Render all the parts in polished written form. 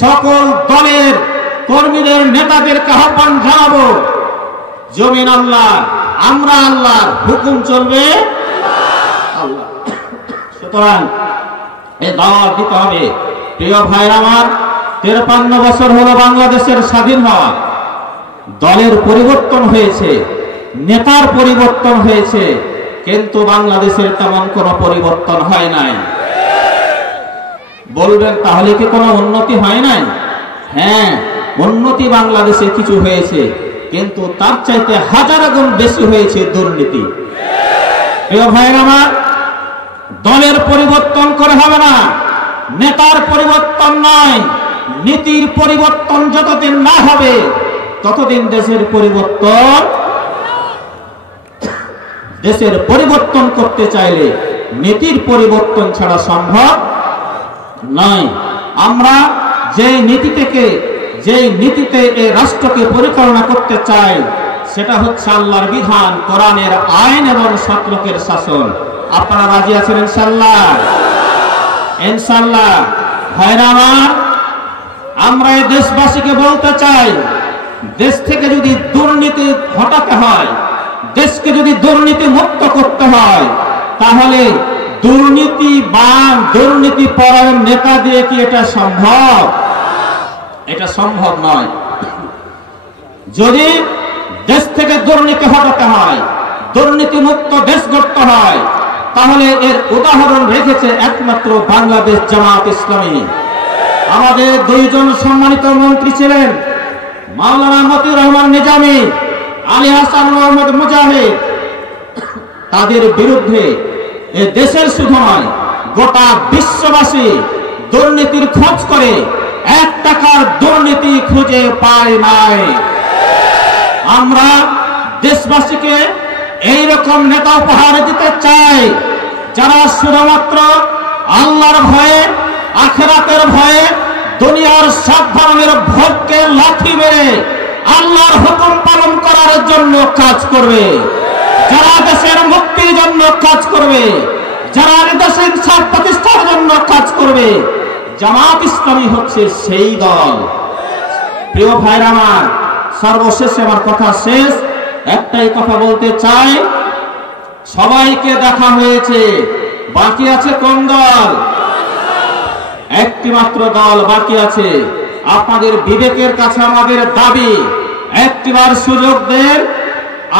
সকল দলের কর্মীদের নেতাদেরকে আহ্বান জানাবো, জমিন আল্লাহ, আমরা আল্লাহর হুকুম চলবে আল্লাহ। সুতরাং এই দাওয়াত দিতে হবে। প্রিয় ভাইরা আমার, 53 বছর হলো বাংলাদেশের স্বাধীন হওয়া। দলের পরিবর্তন হয়েছে, নেতার পরিবর্তন হয়েছে, কিন্তু বাংলাদেশের তেমন কোনো পরিবর্তন হয় নাই। বলবেন তাহলে কি কোনো উন্নতি হয় নাই? হ্যাঁ, উন্নতি বাংলাদেশে কিছু হয়েছে, কিন্তু তার চাইতে হাজার গুণ বেশি হয়েছে দুর্নীতি। প্রিয় ভাইরা আমার, দলের পরিবর্তন করে হবে না, নেতার পরিবর্তন নয়, নীতির পরিবর্তন যতদিন না হবে ততদিন দেশের পরিবর্তন করতে চাইলে নীতির পরিবর্তন ছাড়া সম্ভব নয়। আমরা যে নীতিতে এই রাষ্ট্রকে পরিচালনা করতে চাই সেটা হচ্ছে আল্লাহর বিধান, কোরআনের আইন এবং সৎলোকের শাসন। আপনারা রাজি আছেন ইনশাআল্লাহ? ইনশাআল্লাহ। ভাইরা আমার, আমরা এই দেশবাসীকে বলতে চাই, দেশ থেকে যদি দুর্নীতি হটাতে হয়, দেশকে যদি দুর্নীতি মুক্ত করতে হয়, তাহলে দুর্নীতি পরায়ণ নেতা দিয়ে কি এটা সম্ভব? এটা সম্ভব নয়। যদি দেশ থেকে দুর্নীতি হটাতে হয়, দুর্নীতি মুক্ত দেশ গড়তে হয়, তাহলে এর উদাহরণ রেখেছে একমাত্র বাংলাদেশ জামাত ইসলামী। আমাদের দুইজন সম্মানিত মন্ত্রী ছিলেন, মাওলানা মতিউর রহমান নিজামী, আলী হাসান মোহাম্মদ মুজাহিদ। তাদের বিরুদ্ধে এ দেশের শুধু নয়, গোটা বিশ্ববাসী দুর্নীতির খোঁজ করে 1 টাকার দুর্নীতি খুঁজে পায় নাই। আমরা দেশবাসীকে এইরকম নেতা উপহার দিতে চাই, যারা শুধুমাত্র আল্লাহর ভয়ে, আখিরাতের ভয়ে, দুনিয়ার সব ধরনের ভোগকে লাথি মেরে আল্লাহর হুকুম পালন করার জন্য কাজ করবে, যারা দেশের মুক্তির জন্য কাজ করবে, যারা দেশের ইনসাফ প্রতিষ্ঠার জন্য কাজ করবে। জামাত ইসলামী হচ্ছে সেই দল। প্রিয় ভাইরা আমার, সর্বশেষে আমার কথা শেষ, একটাই কথা বলতে চাই, সবাইকে দেখা হয়েছে, বাকি আছে কোন দল? একটি মাত্র দল বাকি আছে। আপনাদের বিবেকের কাছে আমাদের দাবি, একটিবার সুযোগ দেন,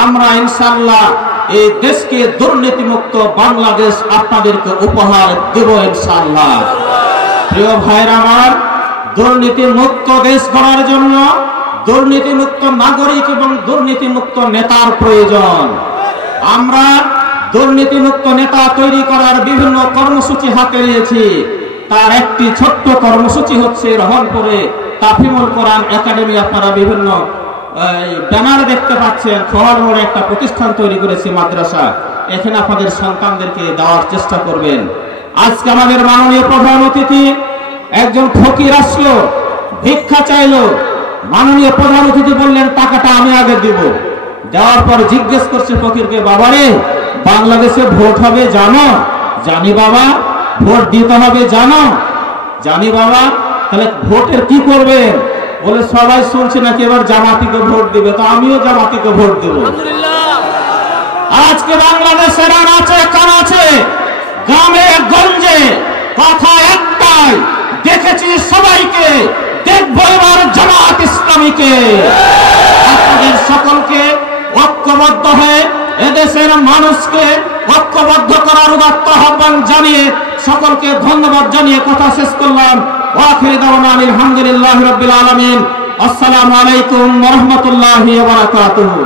আমরা ইনশাআল্লাহ এই দেশকে দুর্নীতিমুক্ত বাংলাদেশ আপনাদেরকে উপহার দেব ইনশাআল্লাহ। প্রিয় ভাইরা আমার, দুর্নীতিমুক্ত দেশ গড়ার জন্য দুর্নীতিমুক্ত নাগরিক এবং দুর্নীতিমুক্ত নেতার প্রয়োজন। আমরা দুর্নীতিমুক্ত নেতা তৈরি করার বিভিন্ন কর্মসূচি হাতে নিয়েছি। তার একটি ছোট্ট কর্মসূচি হচ্ছে রহনপুরে তাফিমুল কোরআন একাডেমি। আপনারা বিভিন্ন ব্যানার দেখতে পাচ্ছেন, খোয়ার মোড়ে একটা প্রতিষ্ঠান তৈরি করেছি, মাদ্রাসা। এখানে আপনাদের সন্তানদেরকে দেওয়ার চেষ্টা করবেন। আজকে আমাদের মাননীয় প্রধান অতিথি একজন ফকির আসলো, ভিক্ষা চাইলো। মাননীয় প্রধান অতিথি বললেন টাকাটা আমি আগে দিব। দেওয়ার পর জিজ্ঞেস করছে ফকিরকে, বাবারে বাংলাদেশে ভোট হবে জানো? জানি বাবা। ভোট দিতে হবে জানো? জানি বাবা। তাহলে ভোটের কি করবেন? বলে সবাই শুনছে নাকি এবার জামাতিকে ভোট দিবে, তো আমিও জামাতিকে ভোট দেব। আজকে বাংলাদেশের আনাচে কানাচে, গ্রামে গঞ্জে কথা একটাই, দেখেছি সবাইকে, দেখবো এবার জামাত ইসলামীকে। আপনাদের সকলকে ঐক্যবদ্ধ হয়ে এদেশের মানুষকে ঐক্যবদ্ধ করার উদাত্ত আহ্বান জানিয়ে সকলকে ধন্যবাদ জানিয়ে কথা শেষ করলাম। ওয়াখির দাওয়ানা আলহামদুলিল্লাহি রাব্বিল আলামিন। আসসালামু আলাইকুম ওয়া রাহমাতুল্লাহি ওয়া বারাকাতুহু।